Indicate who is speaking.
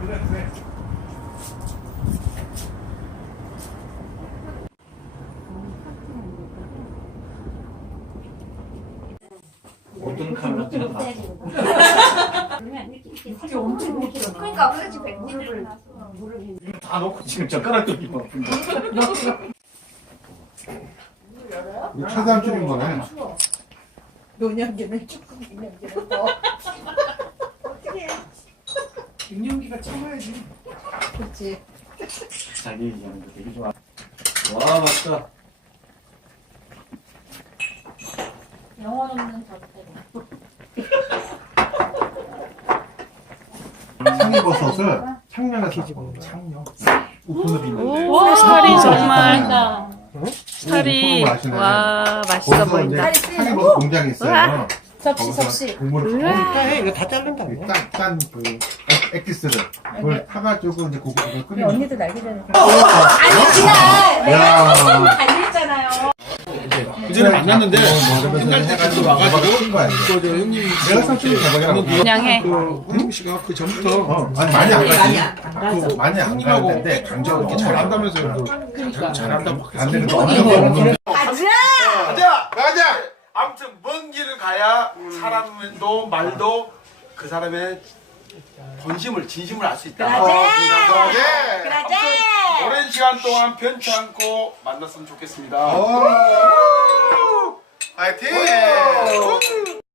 Speaker 1: 어떤 카메라 찍어 봐.
Speaker 2: 이게 엄청 높아.
Speaker 3: 그러니까 그렇지 무릎을
Speaker 1: 다 놓고 지금 젓가락 끓이고.
Speaker 4: 최대한 줄인 거네.
Speaker 2: 노년기는 조금 갱년기는 더. 어떻게 해? 갱년기가 참아야지. 그렇지.
Speaker 1: 자기 얘기하는 거 되게 좋아. 와 맛있다.
Speaker 3: 영혼 없는 젓갈.
Speaker 4: 창이버섯을 창녕에서 먹는 거야. 창녕. 우프는 있는데.
Speaker 5: 오, 살이 정말
Speaker 4: 살이
Speaker 5: 와 맛있어 보인다.
Speaker 4: 창이버섯 공장이 있어요.
Speaker 3: 접시.
Speaker 4: 국물을
Speaker 2: 이거 다 자른다고.
Speaker 4: 짠그 액기스를 그걸 타가지고 이제 그걸 끓이는.
Speaker 3: 언니도 날기 전에.
Speaker 4: 아니 그냥. 야.
Speaker 3: 달렸잖아요.
Speaker 6: 그전에 만났는데
Speaker 4: 옛날
Speaker 6: 때까지 와가지고
Speaker 4: 거야.
Speaker 6: 그 형님
Speaker 4: 내가 삼촌이 대박이라고.
Speaker 5: 그냥 해.
Speaker 6: 그 형님 씨가 그 전부터
Speaker 4: 아니 많이 안 가지. 많이 안 가는데 강조 이렇게
Speaker 6: 잘한다면서요.
Speaker 4: 그러니까.
Speaker 6: 잘한다고 막
Speaker 4: 안 되는 거 없는
Speaker 6: 가자. 아무튼 먼 길을 가야 사람도 말도 그 사람의 본심을 진심을 알 수 있다.
Speaker 3: 그러지.
Speaker 6: 오랜 시간 동안 변치 않고 만났으면 좋겠습니다.
Speaker 4: 파이팅!